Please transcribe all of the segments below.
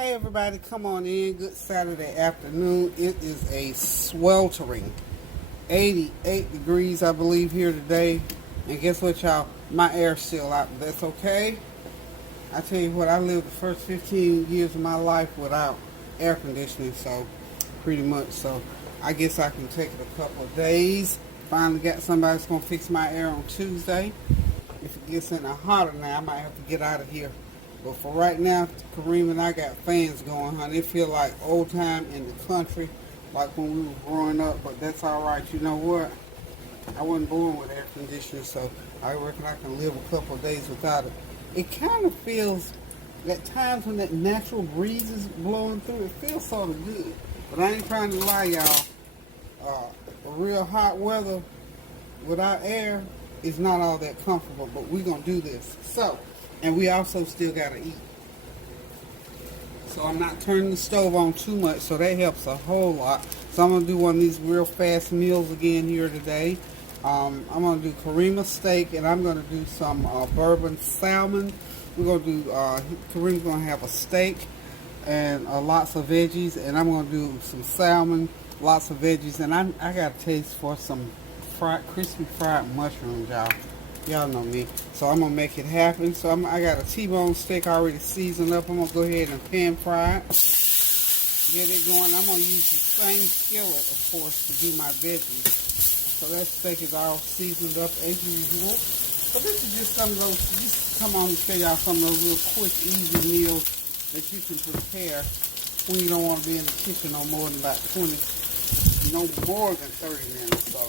Hey everybody, come on in. Good Saturday afternoon. It is a sweltering 88 degrees, I believe, here today. And guess what, y'all? My air's still out, but that's okay. I tell you what, I lived the first 15 years of my life without air conditioning, so pretty much. So I guess I can take it a couple of days. Finally got somebody that's going to fix my air on Tuesday. If it gets any hotter now, I might have to get out of here. But for right now, Kareem and I got fans going, honey. It feel like old time in the country, like when we were growing up. But that's all right. You know what? I wasn't born with air conditioning, so I reckon I can live a couple of days without it. It kind of feels, at times when that natural breeze is blowing through, it feels sort of good. But I ain't trying to lie, y'all. Real hot weather without air is not all that comfortable, but we're going to do this. So, and we also still got to eat. So I'm not turning the stove on too much, so that helps a whole lot. So I'm going to do one of these real fast meals again here today. I'm going to do Karima steak, and I'm going to do some Burbon salmon. We're going to do, Karima's going to have a steak and lots of veggies, and I'm going to do some salmon, lots of veggies, and I got a taste for some crispy fried mushrooms, y'all. Y'all know me. So I'm going to make it happen. So I got a T-bone steak already seasoned up. I'm going to go ahead and pan fry it. Get it going. I'm going to use the same skillet, of course, to do my veggies. So that steak is all seasoned up as usual. But this is just some of those, just come on to show y'all some of those real quick, easy meals that you can prepare when you don't want to be in the kitchen no more than about 30 minutes. So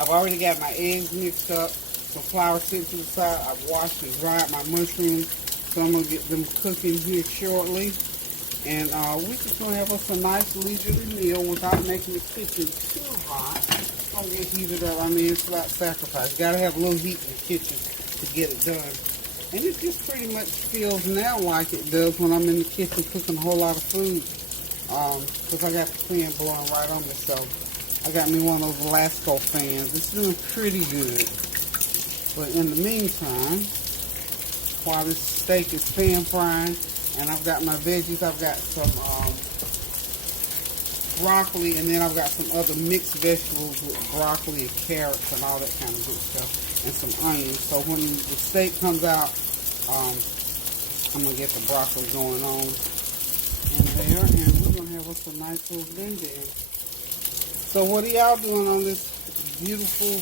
I've already got my eggs mixed up, some flour sitting to the side. I've washed and dried my mushrooms, so I'm going to get them cooking here shortly. And we're just going to have us a nice leisurely meal without making the kitchen too hot. It's going to get heated up. I mean, it's about sacrifice. You got to have a little heat in the kitchen to get it done. And it just pretty much feels now like it does when I'm in the kitchen cooking a whole lot of food. Because I got the fan blowing right on me, so I got me one of those Lasco fans. It's doing pretty good. But in the meantime, while this steak is pan frying, and I've got my veggies, I've got some broccoli, and then I've got some other mixed vegetables with broccoli and carrots and all that kind of good stuff, and some onions. So when the steak comes out, I'm going to get the broccoli going on in there, and we're going to have us a nice little day there. So what are y'all doing on this beautiful,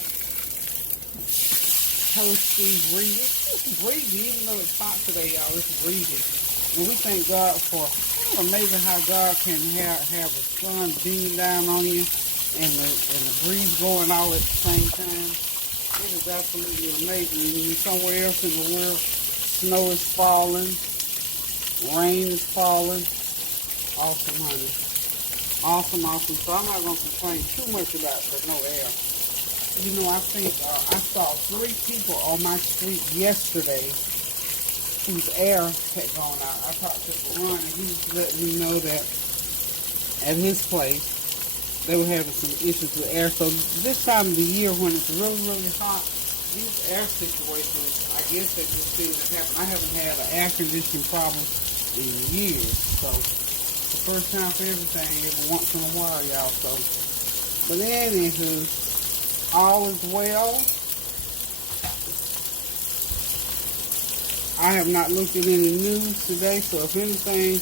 toasty, breezy? It's breezy, even though it's hot today, y'all. It's breezy. And we thank God for, it's amazing how God can have the sun beaming down on you and the breeze going all at the same time. It is absolutely amazing. And when you're somewhere else in the world, snow is falling, rain is falling. Awesome, honey. Awesome. So I'm not going to complain too much about the no air. You know, I think I saw 3 people on my street yesterday whose air had gone out. I talked to Ron, and he was letting me know that at his place they were having some issues with air. So this time of the year when it's really, really hot, these air situations, I guess they just seem to happen. I haven't had an air conditioning problem in years. So the first time for everything, every once in a while, y'all. So, but anywho, all is well. I have not looked at any news today, so if anything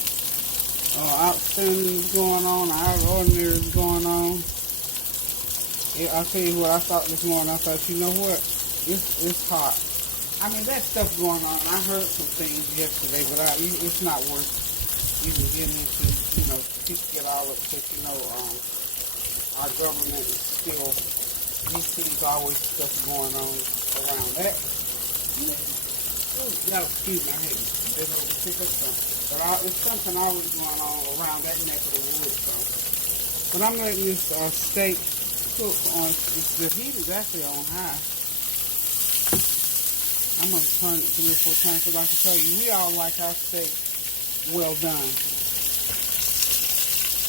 outstanding is going on, out of the ordinary is going on, I'll tell you what I thought this morning. I thought, you know what, it's hot. I mean, that stuff going on. I heard some things yesterday, but it's not worth even getting into, people get all upset, our government is still, these things always stuff going on around that. Y'all excuse me, I had to pick up something. But it's something always going on around that neck of the woods. So. But I'm letting this steak cook on, the heat is actually on high. I'm going to turn it 3 or 4 times because I can tell you, we all like our steak well done.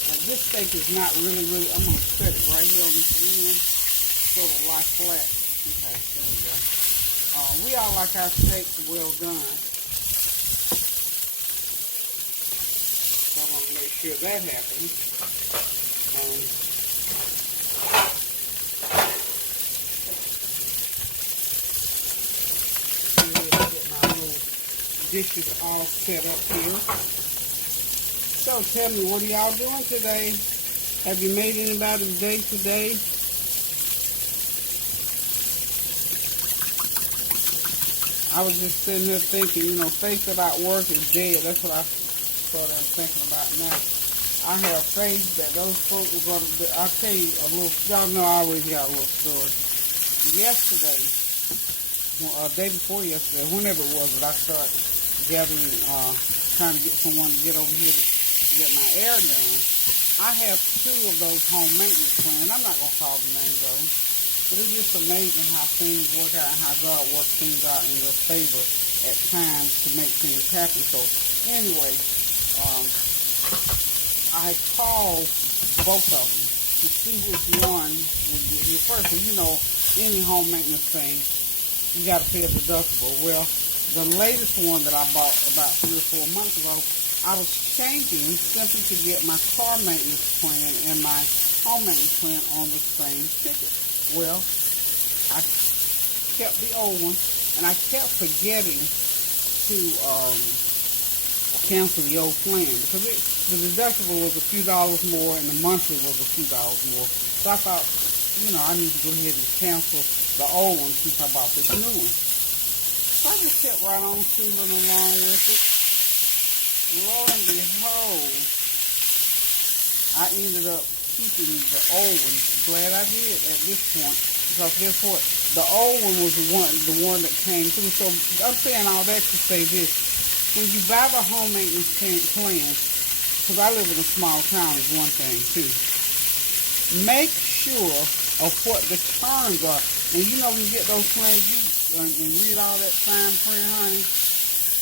Now this steak is not really, I'm going to set it right here on this end, sort of lie flat. Okay, there we go. We all like our steaks well done. sure that happens. And get my little dishes all set up here. So tell me, what are y'all doing today? Have you made anybody's day today? I was just sitting here thinking, you know, faith without work is dead. That's what I started thinking about now. I have faith that those folk were going to be, I'll tell you a little, y'all know I always got a little story. Yesterday, day before yesterday, whenever it was that I started gathering, trying to get someone to get over here to get my air done, I have 2 of those home maintenance plans. I'm not going to call the names of them. But it's just amazing how things work out and how God works things out in your favor at times to make things happen. So anyway, I called both of them to see which one would get here first. And you know, any home maintenance thing, you got to pay a deductible. Well, the latest one that I bought about 3 or 4 months ago, I was changing simply to get my car maintenance plan and my home maintenance plan on the same ticket. Well, I kept the old one, and I kept forgetting to cancel the old plan because the deductible was a few dollars more and the monthly was a few dollars more. So I thought, you know, I need to go ahead and cancel the old one since I bought this new one. So I just kept right on tooling along with it. Lo and behold, I ended up keeping the old one. Glad I did at this point, because guess what? The old one was the one that came through. So I'm saying all that to say this: when you buy the home maintenance plans, because I live in a small town, is one thing too. Make sure of what the terms are, and you know when you get those plans, you and read all that fine print, honey.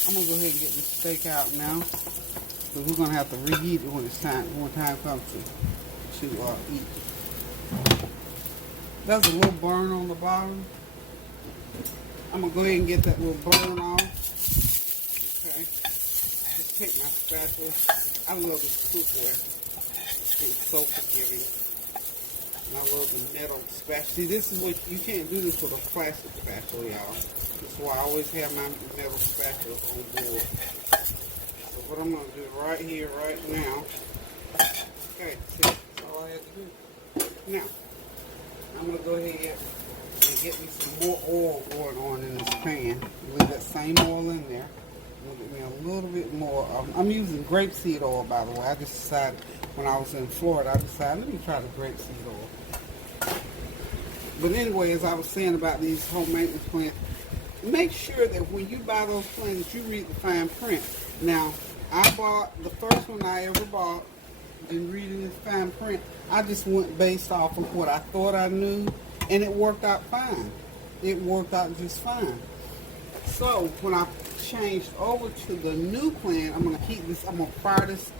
I'm gonna go ahead and get this steak out now, because we're gonna have to reheat it when time comes to eat. There's a little burn on the bottom. I'm gonna go ahead and get that little burn off. Okay. Just take my spatula. I love this cookware. It's so forgiving. And I love the metal spatula. See, this is what you can't do this with a plastic spatula, y'all. That's why I always have my metal spatula on board. So what I'm gonna do right here, right now. Okay, see, that's all I had to do. Now, I'm going to go ahead and get me some more oil going on in this pan. Leave that same oil in there. I'm going to get me a little bit more. I'm using grapeseed oil, by the way. I just decided when I was in Florida, I decided, let me try the grapeseed oil. But anyway, as I was saying about these home maintenance plans, make sure that when you buy those plans, you read the fine print. Now, I bought the first one I ever bought. In reading this fine print, I just went based off of what I thought I knew, and it worked out fine. It worked out just fine. So when I changed over to the new plan, I'm gonna keep this. I'm gonna fire this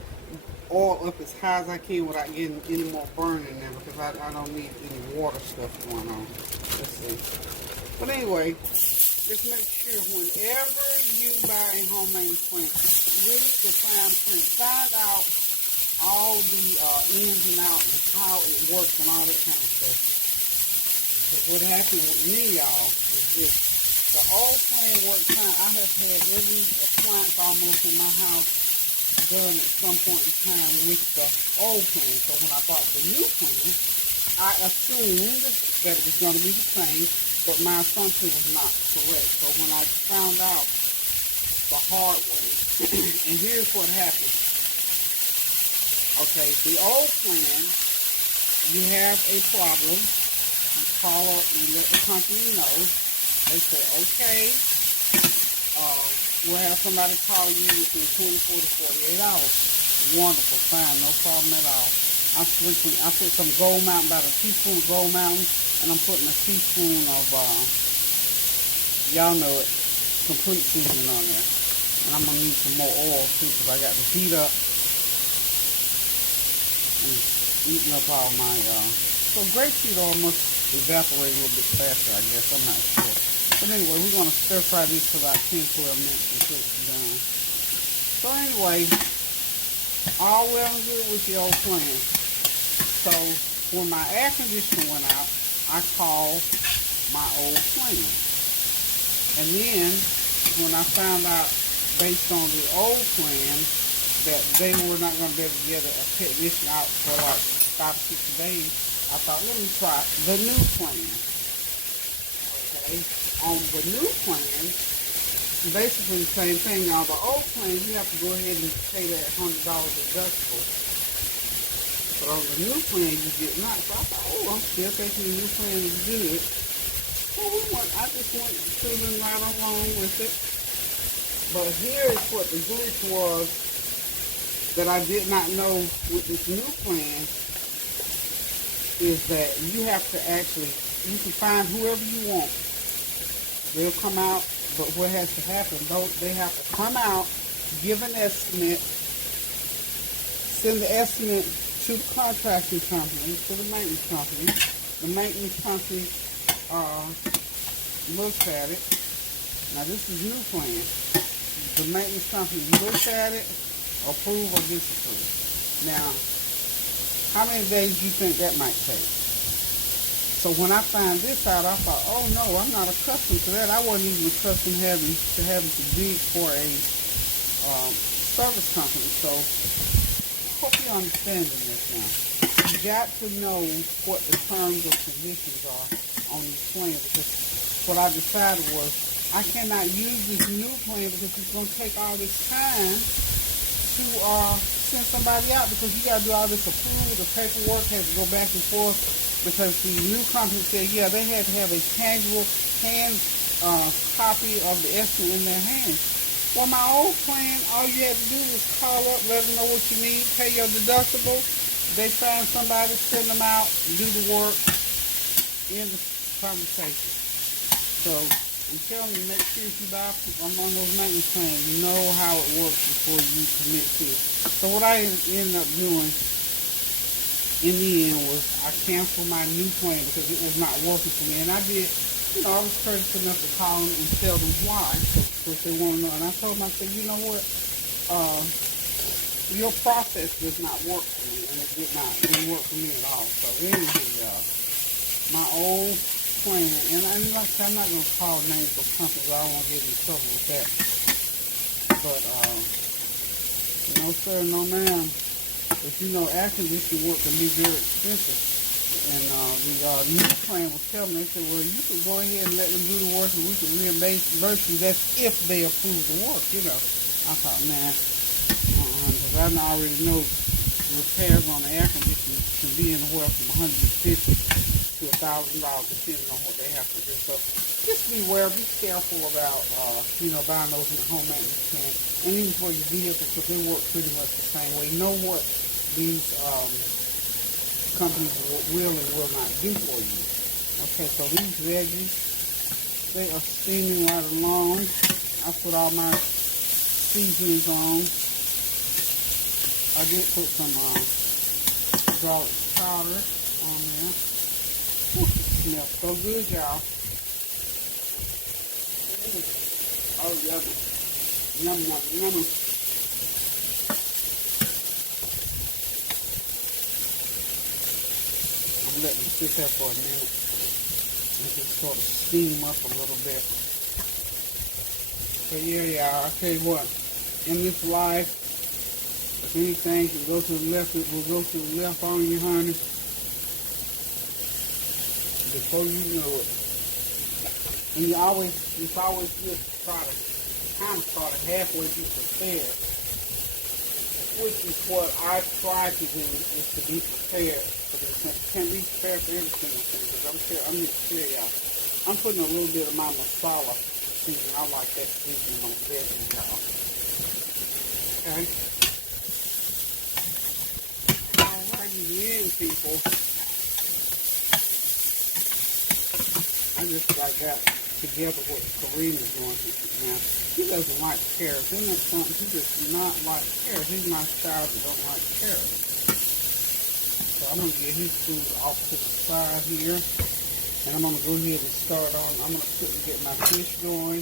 oil up as high as I can without getting any more burn in there, because I don't need any water stuff going on. Let's see. But anyway, just make sure whenever you buy a home maintenance plan, read the fine print. Find out all the ins and outs and how it works and all that kind of stuff. Because what happened with me, y'all, is this. The old plan worked fine. I have had every appliance almost in my house done at some point in time with the old plan. So when I bought the new plan, I assumed that it was going to be the same, but my assumption was not correct. So when I found out the hard way, and here's what happened. Okay, the old plan, you have a problem, you call up, you let the company know. They say, okay, we'll have somebody call you within 24 to 48 hours. Wonderful, fine, no problem at all. I put some Gold Mountain, about a teaspoon of Gold Mountain, and I'm putting a teaspoon of, y'all know it, complete seasoning on there. And I'm going to need some more oil too, because I got the heat up. And eating up all my, so grapeseed oil must evaporate a little bit faster, I guess, I'm not sure. But anyway, we're going to stir fry these for about 10-12 minutes until it's done. So anyway, All well and good with your old plan. So when my air conditioner went out, I called my old plan. And then when I found out based on the old plan that they were not going to be able to get a technician out for like 5 or 6 days, I thought, let me try the new plan. Okay, on the new plan, basically the same thing. Now the old plan, you have to go ahead and pay that $100 deductible. But on the new plan, you get not. So I thought, oh, I'm still thinking the new plan is good. So I just went cruising right along with it. But here is what the glitch was that I did not know with this new plan is that you have to actually, you can find whoever you want. They'll come out, but what has to happen, they have to come out, give an estimate, send the estimate to the contracting company, to the maintenance company. The maintenance company looks at it. Now this is new plan. The maintenance company looks at it, approve or disapprove. Now, how many days do you think that might take? So when I found this out, I thought, oh no, I'm not accustomed to that. I wasn't even accustomed to having to dig for a service company. So hope you're understanding this now. You got to know what the terms or conditions are on these plans, because what I decided was I cannot use this new plan because it's going to take all this time to send somebody out, because you got to do all this approval, the paperwork has to go back and forth, because the new company said, yeah, they had to have a tangible hand copy of the estimate in their hands. Well, my old plan, all you had to do was call up, let them know what you need, pay your deductible. They find somebody, send them out, do the work, end the conversation. So I'm telling you, make sure if you buy one of those maintenance plans, you know how it works before you commit to it. So what I ended up doing in the end was I canceled my new plan because it was not working for me. And I did, I was courteous enough to call them and tell them why, because they want to know. And I told them, I said, you know what, your process does not work for me, and it didn't work for me at all. So anyway, my old plan, and like I said, I'm not going to call names of companies, I don't want to get in trouble with that. But, no sir, no ma'am. But air conditioning work can be very expensive. And the new plan was telling me, they said, well, you can go ahead and let them do the work and we can reimburse you. That's if they approve the work, I thought, man, because I already know repairs on the air conditioning can be anywhere from $150 to $1,000 depending on what they have to do. So just beware, be careful about, buying those home maintenance plans. And even for your vehicle, because they work pretty much the same way. Know what these companies will and will not do for you. Okay, so these veggies, they are steaming right along. I put all my seasonings on. I did put some garlic powder on there. Whew, it smells so good, y'all. Oh, yummy. Yum, yum, yummy. I'm letting it sit there for a minute and just sort of steam up a little bit. But yeah, y'all, I tell you what, in this life, if anything can go to the left, it will go to the left on you, honey. Before you know it. And it's always good to try to kind of start halfway be prepared. Which is what I try to do, is to be prepared for this. Can't be prepared for every single thing, because I'm going to share y'all. I'm putting a little bit of my masala seasoning. I like that seasoning on veggies, y'all. Okay? Alrighty then, people. I just got together what Kareem is doing now. He doesn't like carrots. Isn't that something? He does not like carrots. He's my child that don't like carrots. So I'm going to get his food off to the side here. And I'm going to go ahead and start on. I'm going to cook and get my fish going.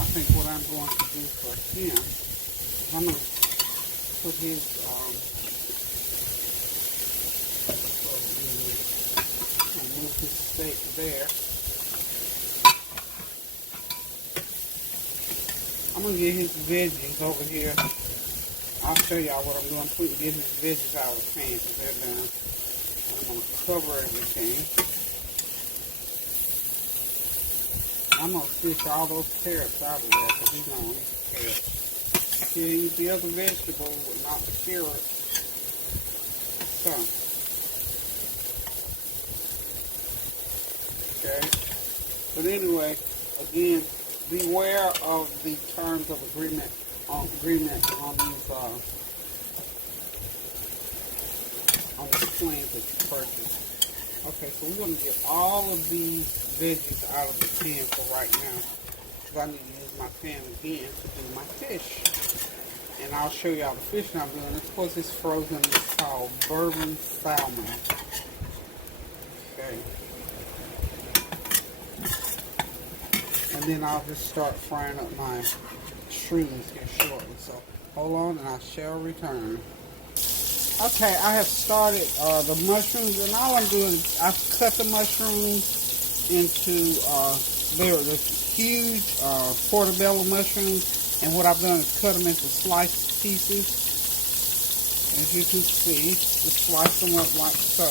I think what I'm going to do for him I'm gonna put his move his steak there. I'm gonna get his veggies over here. I'll show y'all what I'm doing. I'm getting his veggies out of the pan because they're done. I'm gonna cover everything. I'm gonna fish all those carrots out of there because he's gonna eat the carrots. He'll eat the other vegetables, but not the carrots. So, okay. But anyway, again, beware of the terms of agreement on these plans that you purchase. Okay, so we're gonna get all of these veggies out of the pan for right now. Because I need to use my pan again to do my fish. And I'll show y'all the fish I'm doing. Of course, it's frozen. It's called Burbon Salmon. Okay. And then I'll just start frying up my shrooms here shortly. So hold on and I shall return. Okay, I have started the mushrooms, and all I'm doing is I've cut the mushrooms into they're huge portobello mushrooms, and what I've done is cut them into sliced pieces. As you can see, just slice them up like so,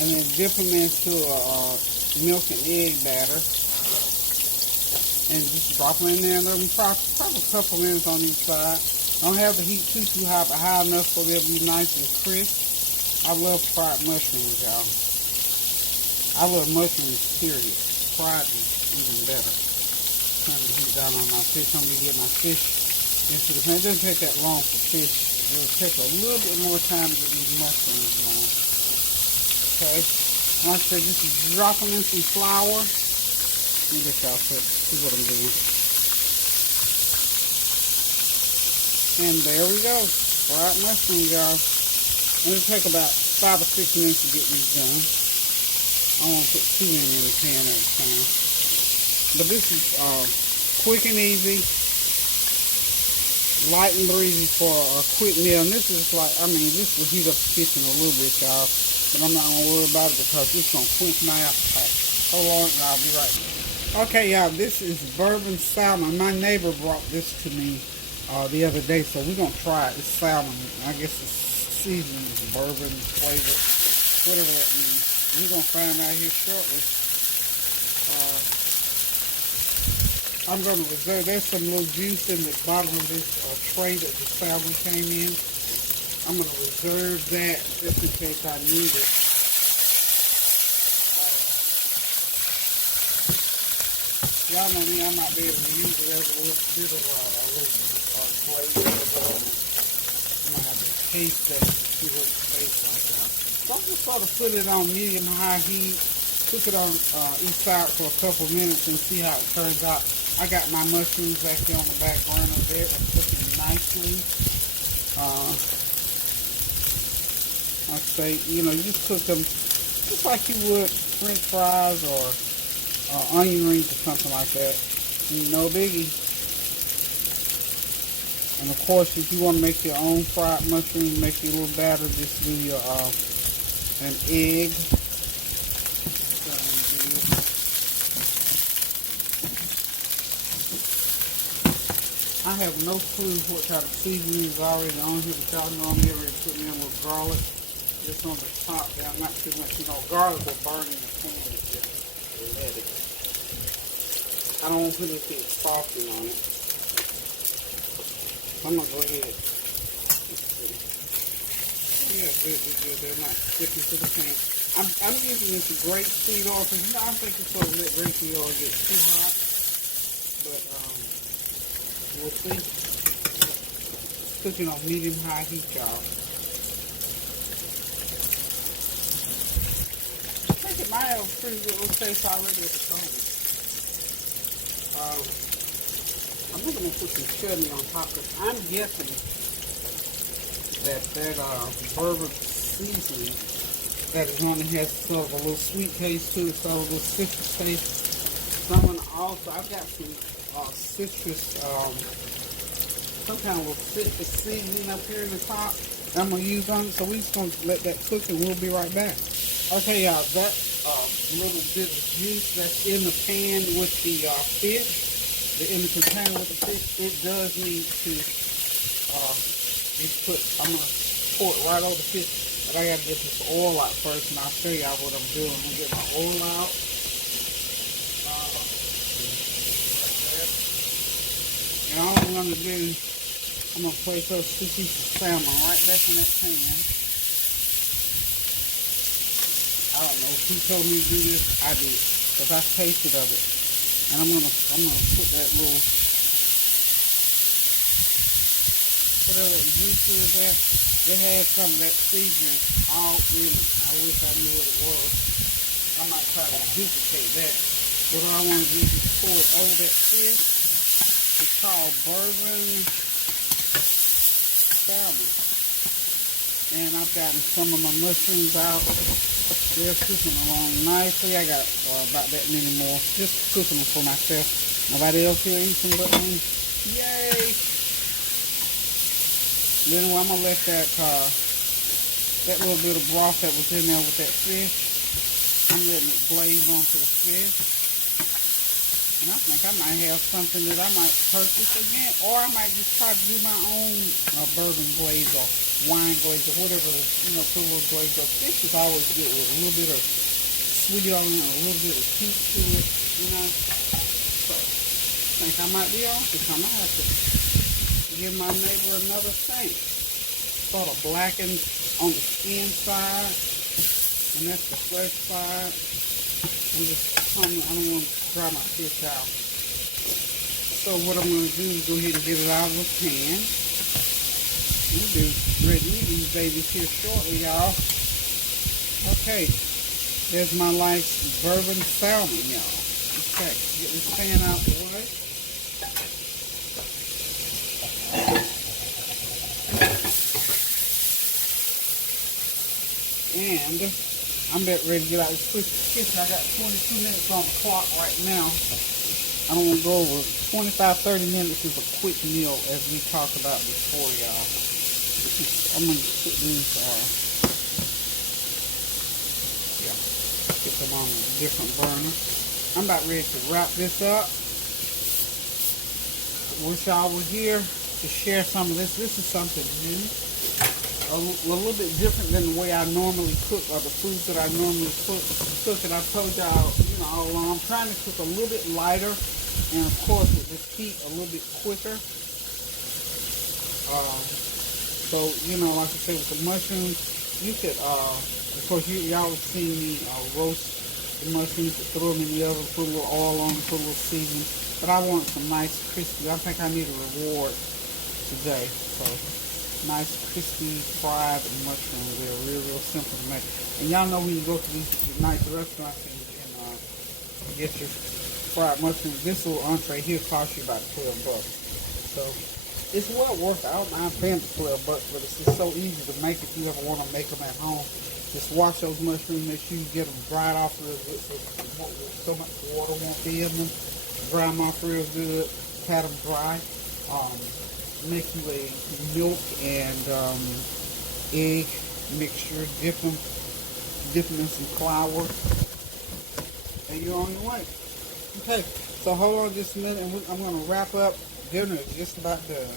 and then dip them into a milk and egg batter, and just drop them in there and let them fry probably a couple minutes on each side. Don't have the heat too high, but high enough so they'll be nice and crisp. I love fried mushrooms, y'all. I love mushrooms, period. Fried is even better. Turn the heat down on my fish. I'm going to get my fish into the pan. It doesn't take that long for fish. It'll take a little bit more time to get these mushrooms going. Okay. Like I said, just drop them in some flour. Let me get y'all to see what I'm doing. And there we go, fried mushrooms, y'all. It'll take about 5 or 6 minutes to get these done. I don't want to put too many in the pan at a time. But this is quick and easy, light and breezy for a quick meal. And this is like, I mean, this will heat up the kitchen a little bit, y'all. But I'm not going to worry about it because it's going to quench my appetite. Hold on, and I'll be right back. Okay, y'all, this is Burbon Salmon. My neighbor brought this to me the other day, so we're gonna try it. It's salmon. I guess it's seasoned, bourbon flavored, whatever that means. We're gonna find out here shortly. I'm gonna reserve. There's some little juice in the bottom of this tray that the salmon came in. I'm gonna reserve that just in case I need it. Y'all know me, I might be able to use it as a little bit of flavor. I'm gonna have to taste that, see what it tastes like. So I'm just sort of put it on medium-high heat, cook it on each side for a couple minutes and see how it turns out. I got my mushrooms back there on the back burner there. They're cooking nicely. Like I say, you know, you just cook them just like you would French fries or onion rings or something like that. No biggie. And of course, if you want to make your own fried mushrooms, make your little batter, just do your an egg. I have no clue what kind of seasoning is already on here, but y'all know I'm getting ready to put me in with garlic. Just on the top there, not too much. You know, garlic will burn in the pan if you let it. I don't want to put anything frosting on it. I'm going to go ahead. Let's see. Yeah, good. They're not sticking to the pan. I'm using this grapeseed oil because, you know, I think it's going to let grapeseed oil get too hot. But, we'll see. It's cooking on medium-high heat, y'all. I think it might have a pretty good little taste already at the stove. I'm going to put some chutney on top because I'm guessing that bourbon seasoning that is on it has sort of a little sweet taste to it, sort of a little citrus taste. So I'm going to also, I've got some citrus some kind of citrus seasoning up here in the top that I'm gonna use on it. So we just gonna let that cook and we'll be right back. Okay, y'all, that little bit of juice that's in the pan with the fish, in the container with the fish, it does need to be put. I'm gonna pour it right over the fish, but I gotta get this oil out first, and I'll show y'all what I'm doing. I'm gonna get my oil out. And all I'm gonna do, I'm gonna place those 2 pieces of salmon right back in that pan. I don't know who told me to do this. I did, because I tasted of it. And I'm gonna put that little, whatever that juice is there. It has some of that seasoning all in it. I wish I knew what it was. I might try to duplicate that. But all I want to do is just pour it over that fish. It's called Burbon Salmon. And I've gotten some of my mushrooms out. They're cooking along nicely. I got about that many more. Just cooking them for myself. Nobody else here eats them but me. Yay! Then I'm gonna let that little bit of broth that was in there with that fish, I'm letting it glaze onto the fish. And I think I might have something that I might purchase again, or I might just try to do my own bourbon glaze or wine glaze or whatever, put a little glaze up. Fish is always good with a little bit of sweet on it, a little bit of heat to it, So I think I might be on this. I might have to give my neighbor another thing. Sort of blackened on the skin side, and that's the flesh side. I don't want to dry my fish out. So what I'm going to do is go ahead and get it out of the pan. We'll be ready to eat these babies here shortly, y'all. Okay, there's my nice Burbon salmon, y'all. Okay, get this pan out the way. And I'm about ready to get out of this kitchen. I got 22 minutes on the clock right now. I don't want to go over 25-30 minutes is a quick meal, as we talked about before, y'all. I'm going to put these, put them on a different burner. I'm about ready to wrap this up. Wish y'all were here to share some of this. This is something new. A little bit different than the way I normally cook, or the foods that I normally cook. And I told y'all, all along, I'm trying to cook a little bit lighter, and of course with this heat a little bit quicker. So like I said, with the mushrooms, you could, of course, y'all have seen me roast the mushrooms, throw them in the oven, put a little oil on them, put a little seasoning. But I want some nice crispy. I think I need a reward today. So nice crispy fried mushrooms. They're real simple to make. And y'all know when you go to these nice restaurants and get your fried mushrooms, this little entree here costs you about $12. So it's well worth it. I don't mind paying $12, but it's just so easy to make if you ever want to make them at home. Just wash those mushrooms, make sure you get them dried off real good so much water won't be in them. Dry them off real good, pat them dry. Make you a milk and egg mixture, dip them in some flour, and you're on your way. Okay, so hold on just a minute, and I'm going to wrap up. Dinner is just about done.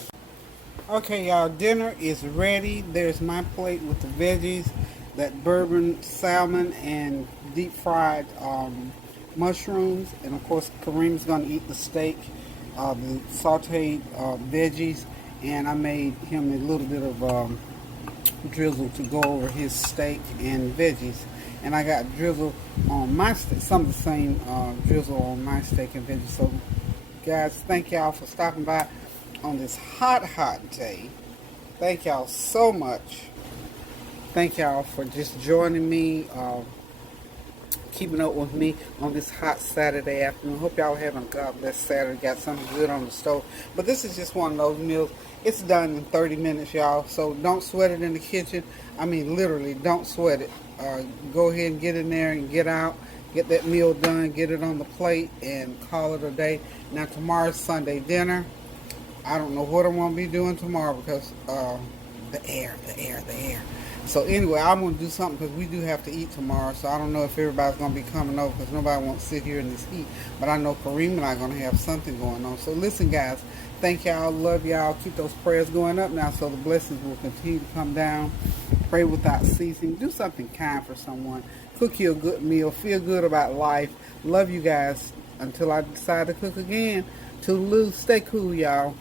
Okay, y'all, dinner is ready. There's my plate with the veggies, that Burbon salmon and deep fried mushrooms, and of course Kareem's going to eat the steak, the sauteed veggies. And I made him a little bit of drizzle to go over his steak and veggies. And I got drizzle on my steak, some of the same drizzle on my steak and veggies. So, guys, thank y'all for stopping by on this hot day. Thank y'all so much. Thank y'all for just joining me, keeping up with me on this hot Saturday afternoon. Hope y'all having a God bless Saturday. Got something good on the stove. But this is just one of those meals. It's done in 30 minutes, y'all. So don't sweat it in the kitchen. I mean, literally, don't sweat it. Go ahead and get in there and get out. Get that meal done. Get it on the plate and call it a day. Now, tomorrow's Sunday dinner. I don't know what I'm gonna be doing tomorrow because the air. So anyway, I'm gonna do something because we do have to eat tomorrow. So I don't know if everybody's gonna be coming over because nobody wants to sit here in this heat. But I know Kareem and I are gonna have something going on. So listen, guys, thank y'all, love y'all. Keep those prayers going up now, so the blessings will continue to come down. Pray without ceasing. Do something kind for someone. Cook you a good meal. Feel good about life. Love you guys. Until I decide to cook again. Toodaloo. Stay cool, y'all.